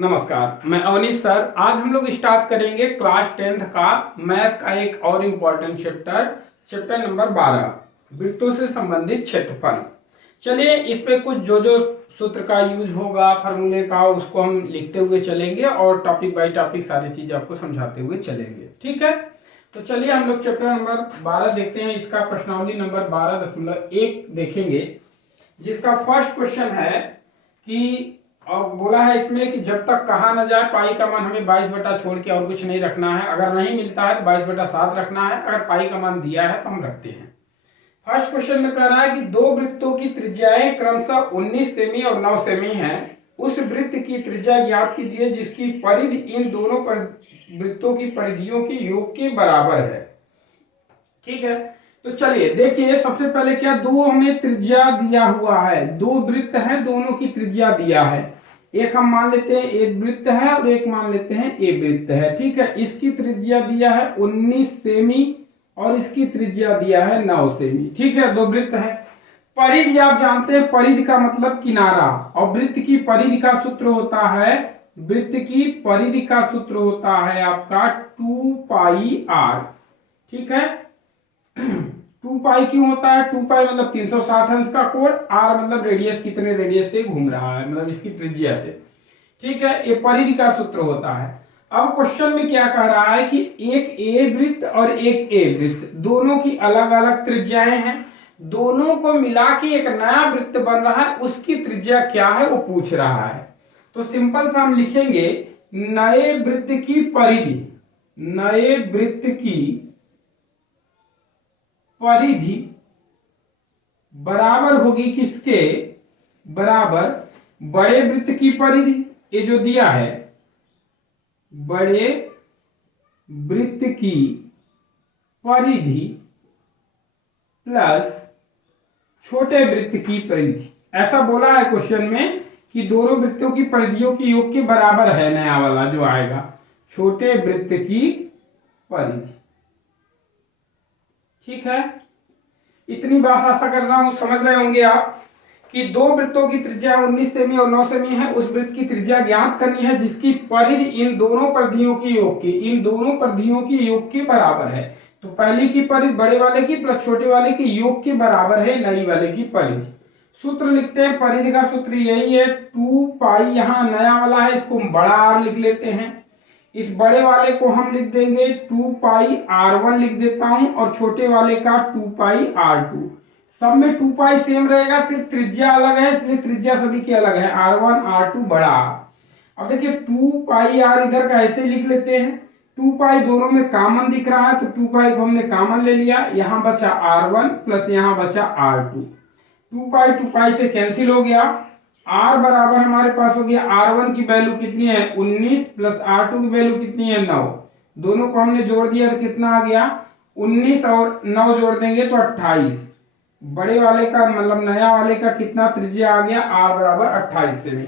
नमस्कार, मैं अवनीश सर। आज हम लोग स्टार्ट करेंगे क्लास 10th का मैथ का एक और इम्पोर्टेंट चैप्टर नंबर 12, वृत्तों से संबंधित क्षेत्रफल। चलिए, इस पे कुछ जो सूत्र का यूज होगा, फार्मूले का, उसको हम लिखते हुए चलेंगे और टॉपिक बाय टॉपिक सारी चीजें आपको समझाते हुए चलेंगे। ठीक है, तो चलिए हम लोग चैप्टर नंबर 12 देखते हैं। इसका प्रश्नावली नंबर 12.1 देखेंगे, जिसका फर्स्ट क्वेश्चन है कि और बोला है इसमें कि जब तक कहा न जाए पाई का मान हमें 22 बटा छोड़ के और कुछ नहीं रखना है। अगर नहीं मिलता है तो 22/7 रखना है। अगर पाई का मान दिया है तो हम रखते हैं। फर्स्ट क्वेश्चन में कह रहा है कि दो वृत्तों की त्रिज्याएं क्रमशः 19 सेमी और 9 सेमी है। उस वृत्त की त्रिज्या ज्ञात कीजिए जिसकी परिधि इन दोनों वृत्तों की परिधियों के योग के बराबर है। ठीक है, तो चलिए देखिए, सबसे पहले क्या, दो हमें त्रिज्या दिया हुआ है, दो वृत्त हैं, दोनों की त्रिज्या दिया है। एक हम मान लेते हैं एक वृत्त है और एक मान लेते हैं ए वृत्त है। ठीक है, इसकी त्रिज्या दिया है 19 सेमी और इसकी त्रिज्या दिया है 9 सेमी। ठीक है, दो वृत्त है। परिधि आप जानते हैं, परिधि का मतलब किनारा, और वृत्त की परिधि का सूत्र होता है, वृत्त की परिधि का सूत्र होता है आपका 2 पाई आर। ठीक है, 2 पाई क्यों होता है? 2 पाई मतलब 360 अंश का कोण, आर मतलब रेडियस, कितने रेडियस से घूम रहा है, मतलब इसकी त्रिज्या से। ठीक है, ये परिधि का सूत्र होता है। अब क्वेश्चन में क्या कह रहा है कि एक ए वृत्त और एक ए वृत्त, दोनों की अलग अलग त्रिज्याएं हैं, दोनों को मिला के एक नया वृत्त बन रहा है, उसकी त्रिज्या क्या है वो पूछ रहा है। तो सिंपल सा हम लिखेंगे, नए वृत्त की परिधि, नए वृत्त की परिधि बराबर होगी किसके? बराबर बड़े वृत्त की परिधि, ये जो दिया है, बड़े वृत्त की परिधि प्लस छोटे वृत्त की परिधि। ऐसा बोला है क्वेश्चन में कि दोनों वृत्तों की परिधियों के योग के बराबर है, नया वाला जो आएगा, छोटे वृत्त की परिधि। ठीक है, इतनी बात आशा कर रहा हूं समझ रहे होंगे आप कि दो वृत्तों की त्रिज्या 19 सेमी और 9 सेमी है। उस वृत्त की त्रिज्या ज्ञात करनी है जिसकी परिधि इन दोनों परिधियों के योग के, इन दोनों परिधियों के योग के बराबर है। तो पहली की परिधि बड़े वाले की प्लस छोटे वाले के योग के बराबर है नई वाले की परिधि। सूत्र लिखते हैं, परिधि का सूत्र यही है 2 पाई, यहाँ नया वाला है इसको हम बड़ा आर लिख लेते हैं, इस बड़े वाले को हम लिख देंगे 2 पाई r1 लिख देता हूं, और छोटे वाले का 2 पाई r2। सब में 2 पाई सेम रहेगा, सिर्फ त्रिज्या अलग है, इसलिए त्रिज्या सभी की अलग है, r1 r2 बड़ा R। अब देखिए 2 पाई r इधर का ऐसे लिख लेते हैं, 2 पाई दोनों में कॉमन दिख रहा है तो 2 पाई को हमने कॉमन ले लिया, यहां बचा r1 प्लस यहां बचा r2। 2 पाई से कैंसिल हो गया, r बराबर हमारे पास हो गया, r1 की वैल्यू कितनी है 19 प्लस r2 की वैल्यू कितनी है 9। दोनों को हमने जोड़ दिया तो कितना आ गया 19 और 9 जोड़ देंगे तो 28। बड़े वाले का मतलब नया वाले का कितना त्रिज्या आ गया, r बराबर 28 सेमी।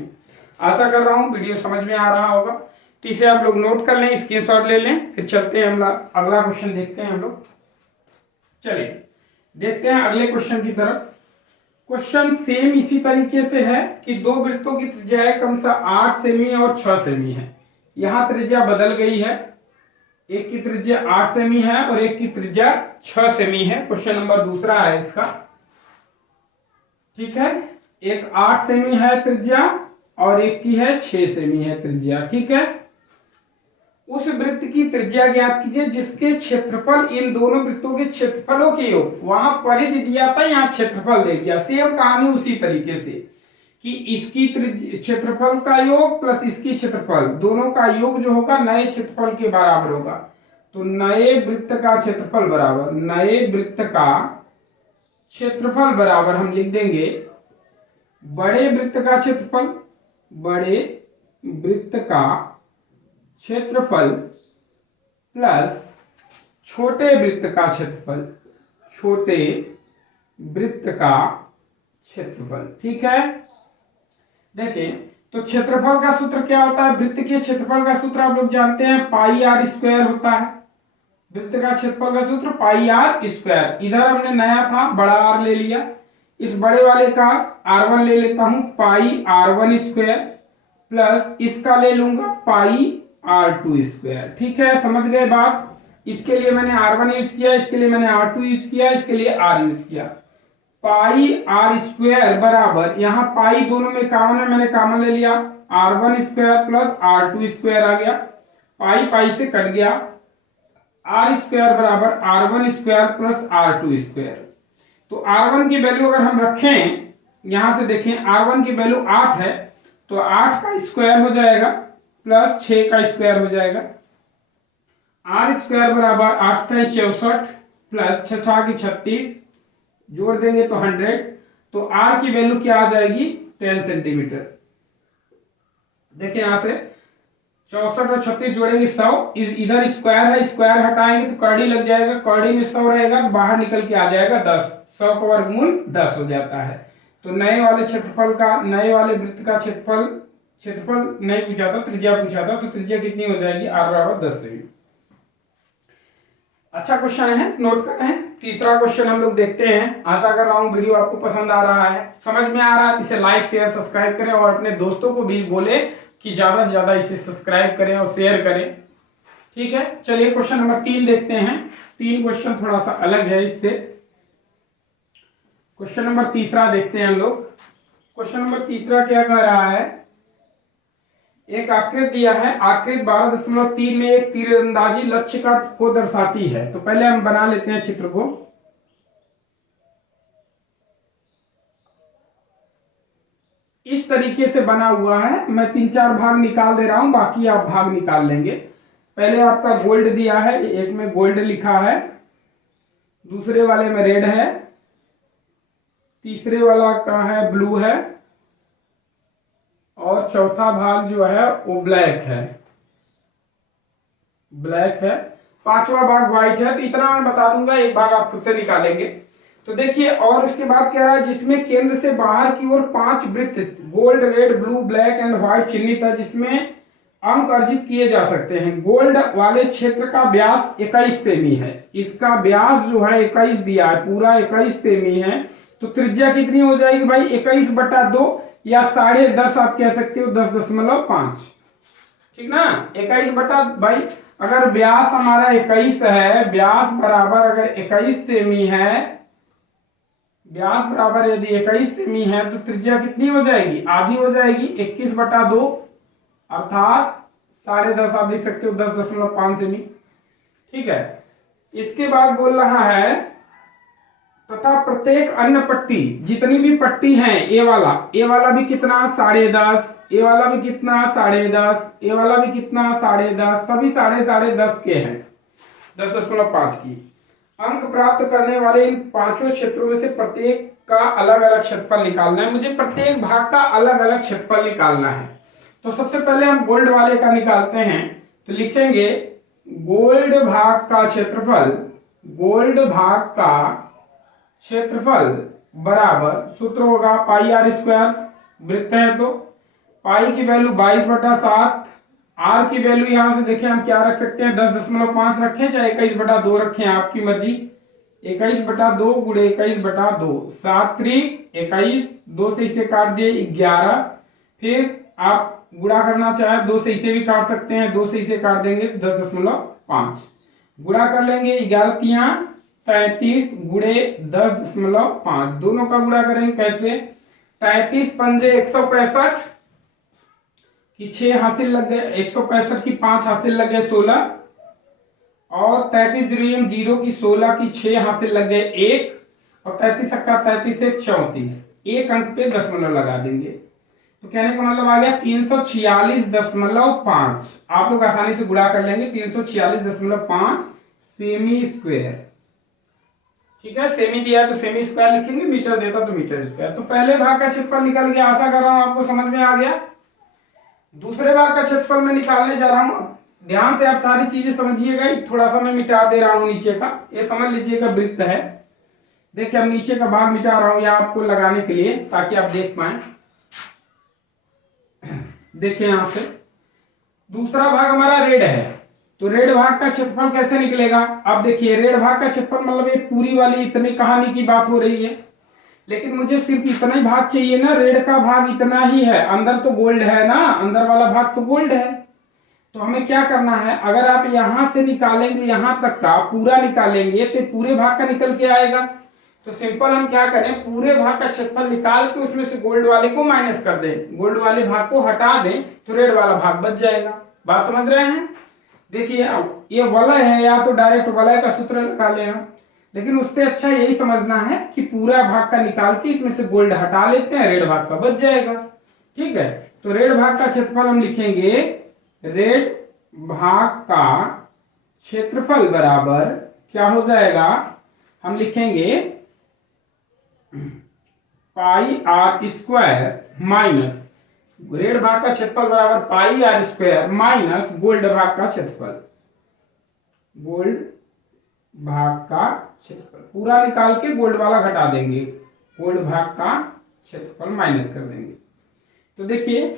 आशा कर रहा हूं वीडियो समझ में आ रहा होगा, तो इसे आप लोग नोट कर लें, स्क्रीनशॉट ले लें, फिर चलते हैं हम अगला क्वेश्चन देखते हैं हम लोग। चलिए देखते हैं अगले क्वेश्चन की तरफ। क्वेश्चन सेम इसी तरीके से है कि दो वृत्तों की त्रिज्याएं क्रमशः 8 सेमी और 6 सेमी है। यहां त्रिज्या बदल गई है, एक की त्रिज्या 8 सेमी है और एक की त्रिज्या 6 सेमी है। क्वेश्चन नंबर दूसरा है इसका। ठीक है, एक 8 सेमी है त्रिज्या और एक की है 6 सेमी है त्रिज्या। ठीक है, उस वृत्त की त्रिज्या ज्ञात कीजिए जिसके क्षेत्रफल इन दोनों वृत्तों के क्षेत्रफलों के योग, वहां परिधि दिया था यहाँ क्षेत्रफल दे दिया। सेम कहानी उसी तरीके से कि इसकी क्षेत्रफल का योग प्लस इसकी क्षेत्रफल, दोनों का योग जो होगा नए क्षेत्रफल के बराबर होगा। तो नए वृत्त का क्षेत्रफल बराबर, नए वृत्त का क्षेत्रफल बराबर हम लिख देंगे बड़े वृत्त का क्षेत्रफल, बड़े वृत्त का क्षेत्रफल प्लस छोटे वृत्त का क्षेत्रफल, छोटे वृत्त का क्षेत्रफल। ठीक है, देखें तो क्षेत्रफल का सूत्र क्या होता है, वृत्त के क्षेत्रफल का सूत्र आप लोग जानते हैं पाई आर स्क्वायर होता है। वृत्त का क्षेत्रफल का सूत्र पाई आर स्क्वायर, इधर हमने नया था बड़ा आर ले लिया, इस बड़े वाले का r1 ले लेता हूं पाई r1 स्क्वायर प्लस इसका ले लूंगा पाई r2 स्क्वायर। ठीक है, समझ गए बात। इसके लिए मैंने r1 यूज किया, इसके लिए मैंने r2 यूज किया, इसके लिए r यूज किया। पाई r स्क्वायर बराबर, यहाँ पाई दोनों में कॉमन है, मैंने कॉमन ले लिया, r1 square plus r2 square आ गया, पाई पाई से कट गया, r स्क्वायर बराबर r1 square plus r2 square. तो r1 की वैल्यू अगर हम रखें, यहां से देखें r1 की वैल्यू 8 है, तो 8 का स्क्वायर हो जाएगा प्लस 6 का स्क्वायर हो जाएगा। r स्क्वायर बराबर 8 का 64 प्लस 6 की 36, जोड़ देंगे तो 100। तो r की वैल्यू क्या आ जाएगी, 10 सेंटीमीटर। देखिए यहां से 64 और 36 जोड़ेंगे 100, इधर स्क्वायर है, स्क्वायर हटाएंगे तो कर्डी लग जाएगा, कर्डी में 100 रहेगा तो बाहर निकल के आ जाएगा 10, 100 का वर्गमूल 10 हो जाता है। तो नए वाले क्षेत्रफल का, नए वाले वृत्त का क्षेत्रफल नहीं पूछा था, त्रिज्या पूछा था, तो त्रिज्या कितनी हो जाएगी, r बराबर 10 सेमी। अच्छा क्वेश्चन है, नोट कर रहे हैं। तीसरा क्वेश्चन हम लोग देखते हैं। आशा कर रहा हूँ वीडियो आपको पसंद आ रहा है, समझ में आ रहा है, इसे लाइक शेयर सब्सक्राइब करें और अपने दोस्तों को भी बोले कि ज्यादा से ज्यादा इसे सब्सक्राइब करें और शेयर करें। ठीक है, चलिए क्वेश्चन नंबर 3 देखते हैं। 3 क्वेश्चन थोड़ा सा अलग है इससे। क्वेश्चन नंबर तीसरा देखते हैं हम लोग। क्वेश्चन नंबर तीसरा क्या कह रहा है, एक आकृति दिया है, आकृति 12.3 में एक तीरंदाजी लक्ष्य को दर्शाती है। तो पहले हम बना लेते हैं चित्र को। इस तरीके से बना हुआ है, मैं 3-4 भाग निकाल दे रहा हूं, बाकी आप भाग निकाल लेंगे। पहले आपका गोल्ड दिया है, एक में गोल्ड लिखा है, दूसरे वाले में रेड है, तीसरे वाला का है ब्लू है, और चौथा भाग जो है वो ब्लैक है, पांचवा भाग व्हाइट है। तो इतना मैं बता दूंगा, एक भाग आप खुद से निकालेंगे। तो देखिए, और उसके बाद कह रहा है जिसमें केंद्र से बाहर की ओर 5 वृत्त gold, red, blue, black and white चिन्हित है, जिसमें अंक अर्जित किए जा सकते हैं। गोल्ड वाले क्षेत्र का व्यास 21 सेमी है, इसका व्यास जो है 21 दिया है, पूरा 21 सेमी है। तो त्रिज्या कितनी हो जाएगी भाई, 21/2 या 10.5 आप कह सकते हो, 10.5। ठीक ना, 21 भाई, अगर व्यास हमारा 21 है, व्यास बराबर अगर 21 सेमी है, व्यास बराबर यदि 21 सेमी है, तो त्रिज्या कितनी हो जाएगी, आधी हो जाएगी, 21/2 अर्थात 10.5 आप देख सकते हो, 10.5 सेमी। ठीक है, इसके बाद बोल रहा है तथा प्रत्येक अन्य पट्टी, जितनी भी पट्टी है, ए वाला भी कितना 10.5, ए वाला भी कितना 10.5, ए वाला भी कितना 10.5, सभी 10.5 के हैं, 10.5 की। अंक प्राप्त करने वाले इन पांचों क्षेत्रों में से प्रत्येक का अलग अलग क्षेत्रफल निकालना है। मुझे प्रत्येक भाग का अलग अलग क्षेत्रफल निकालना है। तो सबसे पहले हम गोल्ड वाले का निकालते हैं। तो लिखेंगे गोल्ड भाग का क्षेत्रफल, गोल्ड भाग का क्षेत्रफल बराबर, सूत्र होगा पाई r स्क्वायर, वृत्त है तो पाई की वैल्यू 22/7, r की वैल्यू यहां से देखें हम क्या रख सकते हैं, 10.5 रखें चाहे 21/2 रखें, आपकी मर्जी। 21/2 गुणे 21/2, 7 3 21, 2 से इसे काट दिए 11, फिर आप गुणा करना चाहे 2 से इसे भी काट सकते हैं, 2 से इसे काट देंगे 10.5, गुणा कर लेंगे 11 3 33 गुणे 10.5, दोनों का गुणा करेंगे, कहते 33 पंजे 165 की 6 हासिल लग गए, 165 की 5 हासिल लग गए 16, और 33 0 की 16 की 6 हासिल लग गए 1, और 33 अक्का 33 1 34, एक अंक पे दशमलव लगा देंगे। तो कहने का मतलब आ गया 346.5। आप लोग आसानी से गुणा कर लेंगे, 346.5 सेमी स्क्वायर। ठीक है, सेमी दिया तो सेमी स्क्वायर लिखेंगे, मीटर देता तो मीटर स्क्वायर। तो पहले भाग का क्षेत्रफल निकल गया, आशा कर रहा हूं आपको समझ में आ गया। दूसरे भाग का क्षेत्रफल मैं निकालने जा रहा हूं, ध्यान से आप सारी चीजें समझिएगा। थोड़ा सा मैं मिटा दे रहा हूं नीचे का, ये समझ लीजिएगा वृत्त है। देखिए हम नीचे का भाग मिटा रहा हूं या आपको लगाने के लिए, ताकि आप देख पाए। देखिए यहां से दूसरा भाग हमारा रेड है, तो रेड भाग का क्षेत्रफल कैसे निकलेगा। अब देखिए रेड भाग का क्षेत्रफल मतलब ये पूरी वाली इतनी कहानी की बात हो रही है, लेकिन मुझे सिर्फ इतना ही भाग चाहिए ना, रेड का भाग इतना ही है, अंदर तो गोल्ड है ना, अंदर वाला भाग तो गोल्ड है। तो हमें क्या करना है, अगर आप यहां से निकालेंगे यहां तक का पूरा निकालेंगे तो पूरे भाग का निकल के आएगा। तो सिंपल हम क्या करें, पूरे भाग का क्षेत्रफल निकाल के उसमें से गोल्ड वाले को माइनस कर दें, गोल्ड वाले भाग को हटा दें तो रेड वाला भाग बच जाएगा। बात समझ रहे हैं? देखिए ये वलय है, या तो डायरेक्ट वलय का सूत्र निकाले हम, लेकिन उससे अच्छा यही समझना है कि पूरा भाग का निकाल के इसमें से गोल्ड हटा लेते हैं, रेड भाग का बच जाएगा। ठीक है, तो रेड भाग का क्षेत्रफल हम लिखेंगे, रेड भाग का क्षेत्रफल बराबर क्या हो जाएगा, हम लिखेंगे पाई आर स्क्वायर माइनस, रेड भाग का क्षेत्रफल बराबर पाई आर स्क्वायर माइनस गोल्ड भाग का क्षेत्रफल, गोल्ड भाग का क्षेत्रफल पूरा निकाल के गोल्ड वाला घटा देंगे, गोल्ड भाग का क्षेत्रफल माइनस कर देंगे। तो देखिए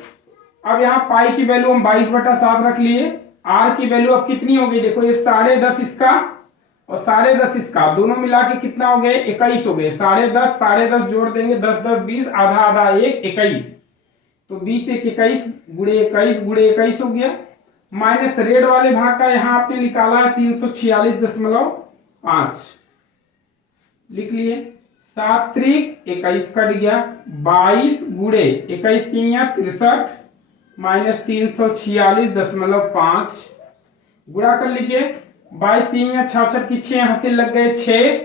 अब यहाँ पाई की वैल्यू हम 22/7 रख लिए, आर की वैल्यू अब कितनी हो गई, देखो ये 10.5 इसका और 10.5 इसका, दोनों मिला के कितना हो गए, 21 हो गए। 10.5 जोड़ देंगे, 10 10 20, आधा आधा 1 21, तो 20 1 21 गुड़े 21 गुड़े 21 हो गया। माइनस रेड वाले भाग का यहाँ आपने निकाला है 346.5, लिख लिए। 7 त्रिक 21 कट गया, 22 गुड़े 21 3 63 माइनस 346.5 गुणा कर लीजिए, 22 3 66 की 6 हासिल लग गए 6,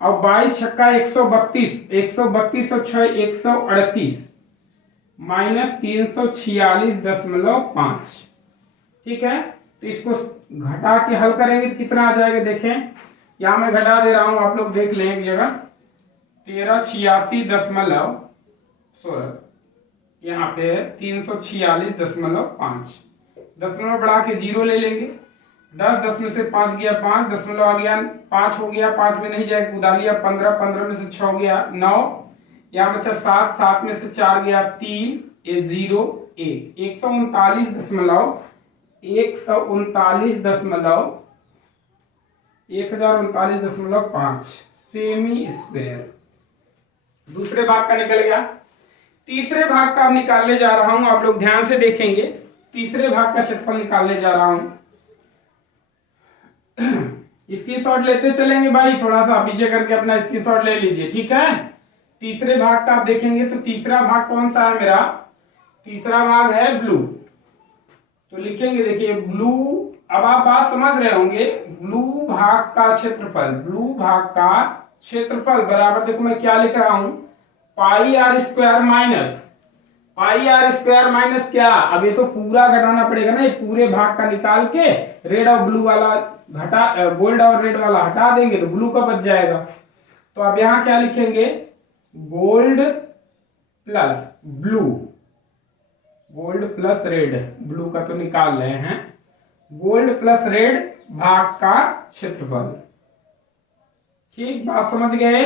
और 22 छक्का 132, 132 और 6 138 माइनस 346.5। ठीक है, तो इसको घटा के हल करेंगे तो कितना आ जाएगा, देखें यहां मैं घटा दे रहा हूं, आप लोग देख लें एक जगह, 1386.16, यहाँ पे 346.5, दशमलव बढ़ा के 0 ले लेंगे, 10 10 में से 5 गया 5, दशमलव आ गया 5 हो गया, 5 में नहीं जाएगा उड़ा लिया, 15 15 में से 6 गया 9, यहाँ बचा 7 7 में से 4 गया 3, ये 0 1, 1039.5 सेमी स्क्वायर। दूसरे भाग का निकल गया, तीसरे भाग का निकालने जा रहा हूं, आप लोग ध्यान से देखेंगे, तीसरे भाग का क्षेत्रफल निकालने जा रहा हूं। स्क्रीनशॉट लेते चलेंगे भाई, थोड़ा सा पीछे करके अपना स्क्रीनशॉट ले लीजिए, ठीक है। तीसरे भाग का आप देखेंगे तो तीसरा भाग कौन सा है मेरा, तीसरा भाग है ब्लू, तो लिखेंगे देखिए ब्लू, अब आप बात समझ रहे होंगे, ब्लू भाग का क्षेत्रफल, ब्लू भाग का क्षेत्रफल बराबर, देखो मैं क्या लिख रहा हूं, pi r square minus, pi r square minus क्या, अब ये तो पूरा घटाना पड़ेगा ना, ये पूरे भाग का निकाल के रेड और ब्लू वाला घटा, गोल्ड और रेड वाला हटा देंगे तो ब्लू का बच जाएगा। तो अब यहां क्या लिखेंगे, gold plus blue, gold plus red, blue का तो निकाल रहे हैं, गोल्ड प्लस रेड भाग का क्षेत्रफल। ठीक, बात समझ गए।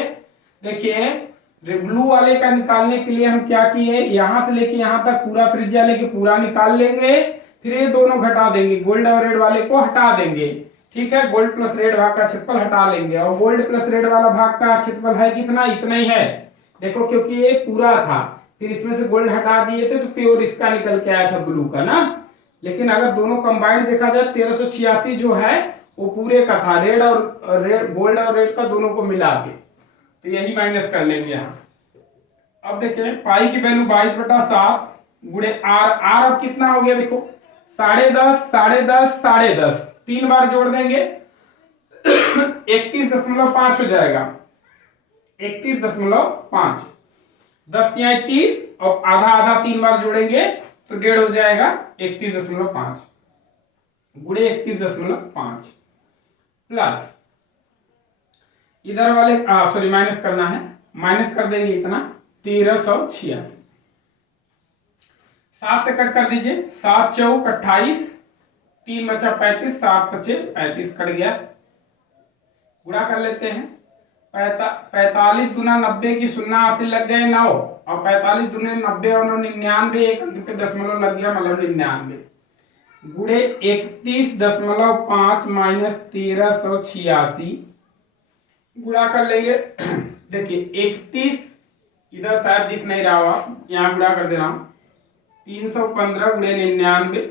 देखिए ब्लू वाले का निकालने के लिए हम क्या किए, यहां से लेके यहां तक पूरा त्रिज्या लेके पूरा निकाल लेंगे, फिर ये दोनों घटा देंगे, गोल्ड और रेड वाले को हटा देंगे। ठीक है, गोल्ड प्लस रेड भाग का क्षेत्रफल हटा लेंगे, और गोल्ड प्लस रेड वाला भाग का क्षेत्रफल है कितना, इतना ही है। देखो क्योंकि ये पूरा था, फिर इसमें से गोल्ड हटा दिए थे तो प्योर इसका निकल के आया था ब्लू का ना, लेकिन अगर दोनों कंबाइंड देखा जाए 1386 जो है वो पूरे का था, रेड और रेड, गोल्ड और रेड का दोनों को मिला के, तो यही माइनस कर लेंगे यहाँ। अब देखें पाई की वैल्यू 22/7 गुणे आर, आर अब कितना हो गया, देखो 10.5 10.5 10.5, 3 बार जोड़ देंगे 31.5 हो जाएगा, 31.5, 10 × 30 और आधा आधा 3 बार जोड़ेंगे तो 1.5 हो जाएगा, 31.5 गुणे 31.5 प्लस इधर वाले सॉरी माइनस करना है, माइनस कर देंगे इतना 1386, 7 से कट कर दीजिए, 7 चौक 28, 3 बचा 35, 7 बचे 35 कट गया, गुणा कर लेते हैं, 45 गुना 90 की 0 हासिल लग गए 9, और 45 दुने 90 और 99, एक अंक पे दशमलव लग गया मतलब 99 गुणे 31.5 माइनस 1386 गुणा कर लेंगे। देखिए 31 इधर शायद दिख नहीं रहा होगा, यहाँ गुणा कर दे रहा हूँ। 315 गुणे 99।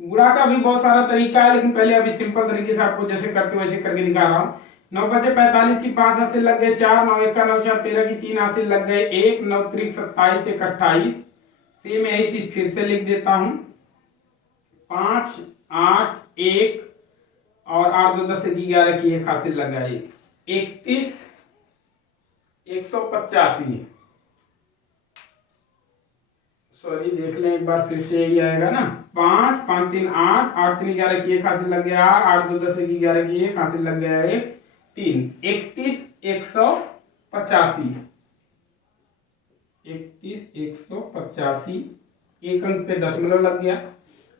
गुणा का भी बहुत सारा तरीका है, लेकिन पहले अभी सिंपल तरीके से आपको जैसे करते हो वैसे करके दिखा रहा हूँ। 9 बचे 45 की 5 हासिल लग गए 4, 9 1 का 9 4 13 की 3 हासिल लग गए 1, 9 त्रिक 27 1 28। सेम यही चीज फिर से लिख देता हूँ। 5 8 1 और 8 2 10 11 की 1 हासिल लग गया 31 185। सॉरी देख लें एक बार फिर से, यही आएगा ना। 5 5 3 8 8 3 11 की 1 हासिल लग गया 8 2 10 11 की 1 हासिल लग गया 1 3 31 185। 31 185 एक अंक पे दशमलव लग गया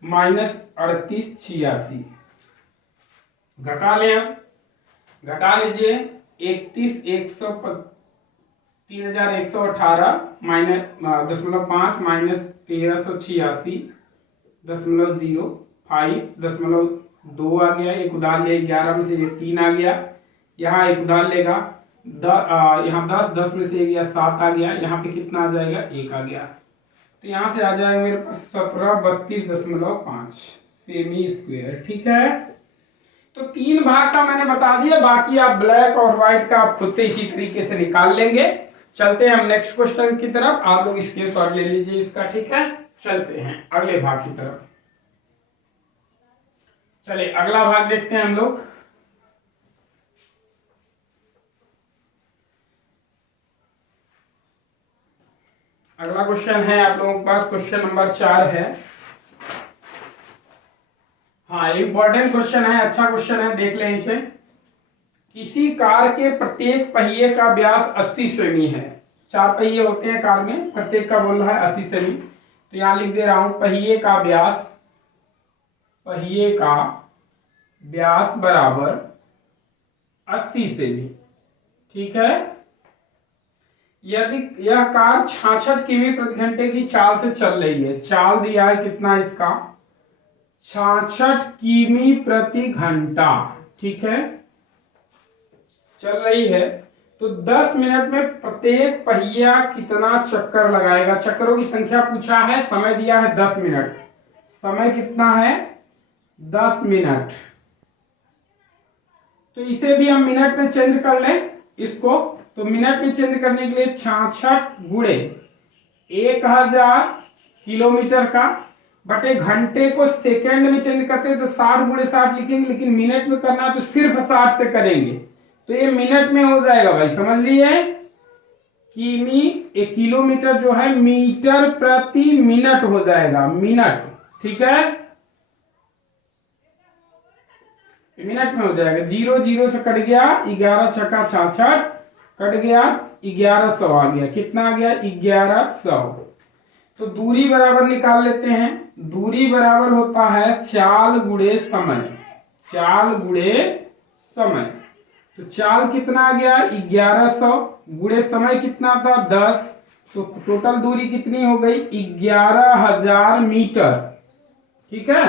माइनस 38 86। घटा लें, अब घटा लीजिए 31 3118 माइनस 0.5 माइनस 1386 0.05 आ गया। एक उधार ले 11 में से ये 3 आ गया, यहाँ एक उधार लेगा यहाँ 10 में से गया 7 आ गया, यहाँ पे कितना आ जाएगा 1 आ गया। तो यहाँ से आ जाएगा मेरे पास 1732.5 सेमी स्क्वायर। ठीक है, तो 3 भाग का मैंने बता दिया, बाकी आप ब्लैक और व्हाइट का आप खुद से इसी तरीके से निकाल लेंगे। चलते हैं हम नेक्स्ट क्वेश्चन की तरफ, आप लोग स्क्रीनशॉट ले लीजिए इसका। ठीक है, चलते हैं अगले भाग की तरफ। चलिए अगला भाग देखते हैं हम लोग। अगला क्वेश्चन है आप लोगों के पास, क्वेश्चन नंबर 4 है। हाँ इंपॉर्टेंट क्वेश्चन है, अच्छा क्वेश्चन है, देख लें इसे। किसी कार के प्रत्येक पहिए का व्यास 80 सेमी है। 4 पहिए होते हैं कार में, प्रत्येक का बोल रहा है 80 सेमी। तो यहां लिख दे रहा हूं पहिए का व्यास बराबर 80 सेमी। ठीक है, यदि यह कार 66 किमी प्रति घंटे की चाल से चल रही है, चाल दिया है कितना इसका 66 किमी प्रति घंटा। ठीक है, चल रही है, तो 10 मिनट में प्रत्येक पहिया कितना चक्कर लगाएगा। चक्करों की संख्या पूछा है, समय दिया है 10 मिनट। समय कितना है 10 मिनट। तो इसे भी हम मिनट में चेंज कर लें इसको। तो मिनट में चेंज करने के लिए 66 गुणे 1000 किलोमीटर का बटे घंटे को सेकंड में चेंज करते हैं तो 60 गुणे 60 लिखेंगे, लेकिन मिनट में करना है तो सिर्फ 60 से करेंगे, तो ये मिनट में हो जाएगा भाई, समझ लिए। किमी एक किलोमीटर जो है मीटर प्रति मिनट हो जाएगा, मिनट। ठीक है, मिनट में हो जाएगा। 0 0 से कट गया 11 छक्का 66 कट गया 1100 आ गया। कितना आ गया 1100। तो दूरी बराबर निकाल लेते हैं। दूरी बराबर होता है चाल गुणे समय, चाल गुणे समय। तो चाल कितना आ गया 1100 गुणे समय कितना था 10, तो टोटल दूरी कितनी हो गई 11,000 मीटर। ठीक है,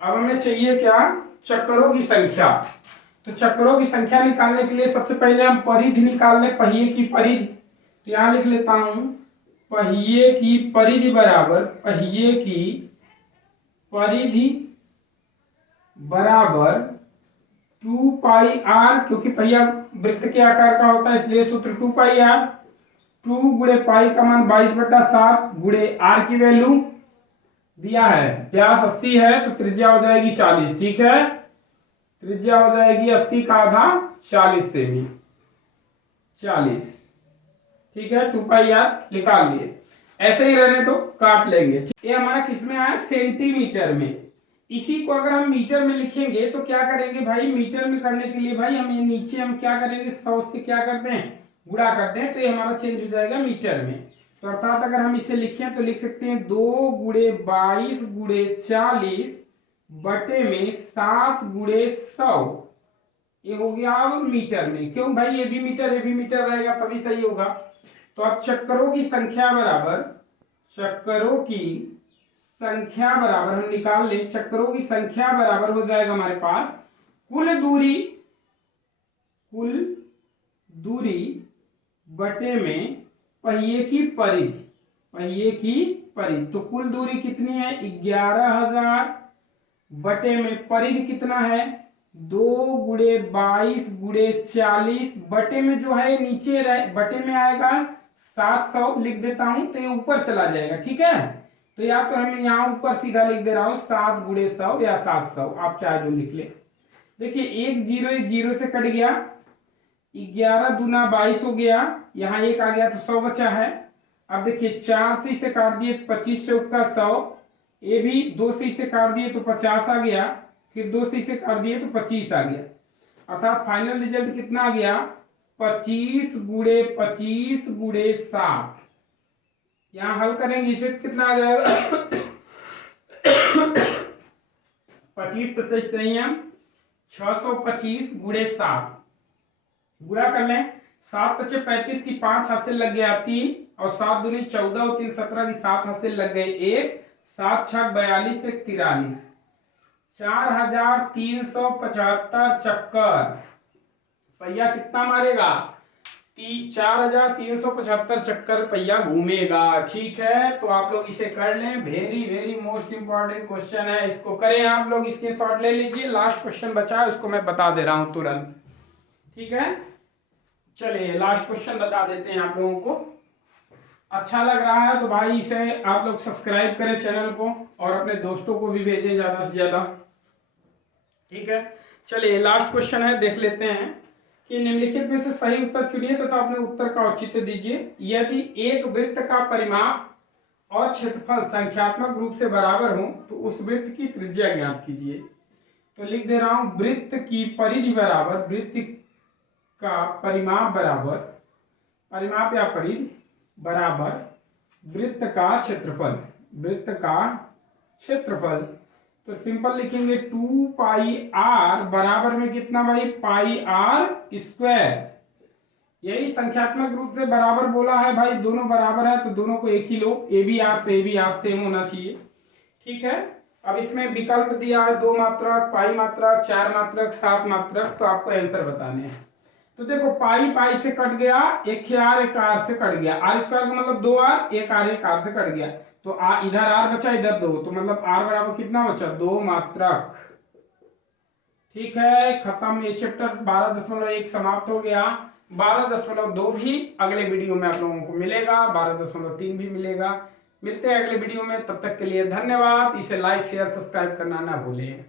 अब हमें चाहिए क्या चक्करों की संख्या। तो चक्करों की संख्या निकालने के लिए सबसे पहले हम परिधि निकाल लें, पहिए की परिधि। तो यहां लिख लेता हूं पहिए की परिधि बराबर, पहिए की परिधि बराबर 2 पाई आर, क्योंकि पहिया वृत्त के आकार का होता है इसलिए सूत्र 2 पाई आर। 2 गुणे पाई का मान 22/7 गुणे आर की वैल्यू दिया है, व्यास 80 है तो त्रिज्या हो जाएगी 40। ठीक है, त्रिज्या हो जाएगी 80 का आधा 40 सेमी, 40। ठीक है, 2 पाई आर निकाल लिए। ऐसे ही रहने तो काट लेंगे। ये हमारा किसमें आया सेंटीमीटर में। इसी को अगर हम मीटर में लिखेंगे तो क्या करेंगे भाई, मीटर में करने के लिए भाई हम ये नीचे हम क्या करेंगे 100 से क्या करते हैं गुणा करते हैं, तो ये हमारा चेंज हो जाएगा मीटर में। तो अर्थात अगर हम इसे लिखें तो लिख सकते हैं 2 गुणे 22 गुणे 40 बटे में 7 गुणे 100। ये हो गया अब मीटर में। क्यों भाई, ये भी मीटर रहेगा तभी सही होगा। तो अब चक्करों की संख्या बराबर, चक्करों की संख्या बराबर हम निकाल लें, चक्करों की संख्या बराबर हो जाएगा हमारे पास कुल दूरी, कुल दूरी बटे में पहिए की परिधि, पहिए की परिधि। तो कुल दूरी कितनी है 11,000 बटे में परिधि कितना है 2 गुणे 22 गुणे 40 बटे में जो है नीचे बटे में आएगा 700 लिख देता हूं तो ये ऊपर चला जाएगा। ठीक है, तो या तो हम यहाँ ऊपर सीधा लिख दे रहा हूं 7 गुणे 100 या 700, आप चाहे जो लिख ले। देखिए एक जीरो से कट गया, 11 दूना 22 हो गया, यहाँ एक आ गया तो 100 बचा है। अब देखिए 4 से इसे काट दिए 25 से का 100, ये भी 2 से इसे काट दिए तो 50 आ गया, फिर 2 से इसे काट दिए तो 25 आ गया, अर्थात फाइनल रिजल्ट कितना आ गया 25 गुणे 25 गुणे 7। यहाँ हल करेंगे इसे कितना आ जाएगा 25 प्रतिशत संयम 625 गुणे 7, गुणा कर लें 7 पचे 35 की 5 हाथ से लग गया 3 और 7 दूनी 14 और 3 17 की 7 हाथ से लग गए 1, 7 6 42 से 43, 4375 चक्कर पहिया कितना मारेगा 4375 चक्कर पहिया घूमेगा। ठीक है, तो आप लोग इसे कर लें, very very most important question है, इसको करें आप लोग, इसके शॉर्ट ले लीजिए। लास्ट क्वेश्चन बचा है उसको मैं बता दे रहा हूं तुरंत। ठीक है, चलिए लास्ट क्वेश्चन बता देते हैं आप लोगों को। अच्छा लग रहा है तो भाई इसे आप लोग सब्सक्राइब करें चैनल को और अपने दोस्तों को भी भेजें ज्यादा से ज्यादा। ठीक है, चलिए लास्ट क्वेश्चन है, देख लेते हैं कि निम्नलिखित में से सही उत्तर चुनिए तथा अपने उत्तर का औचित्य दीजिए। यदि एक वृत्त का परिमाप और क्षेत्रफल संख्यात्मक रूप से बराबर हो तो उस वृत्त की त्रिज्या ज्ञात कीजिए। तो लिख दे रहा हूं वृत्त की परिधि बराबर वृत्त का परिमाप बराबर, परिमाप या परिधि बराबर वृत्त का क्षेत्रफल, वृत्त का क्षेत्रफल। तो सिंपल लिखेंगे 2 पाई आर बराबर में कितना भाई पाई आर स्क्वायर। यही संख्यात्मक रूप से बराबर बोला है भाई, दोनों बराबर है तो दोनों को एक ही लो, ए बी आर तो ए बी आर सेम होना चाहिए। ठीक है, अब इसमें विकल्प दिया है 2 मात्रक, पाई मात्रक, 4 मात्रक, 7 मात्रक, तो आपको आंसर बताने हैं। तो देखो पाई पाई से कट गया, एक आर से कट गया, आर स्क्वायर का मतलब 2r, एक आर से कट गया, तो इधर आर बचा इधर 2, तो मतलब आर बराबर कितना बचा 2 मात्रक। ठीक है, खत्म ये चैप्टर 12.1 समाप्त हो गया। 12.2 भी अगले वीडियो में आप लोगों को मिलेगा, 12.3 भी मिलेगा। मिलते हैं अगले वीडियो में, तब तक के लिए धन्यवाद। इसे लाइक शेयर सब्सक्राइब करना ना भूलें।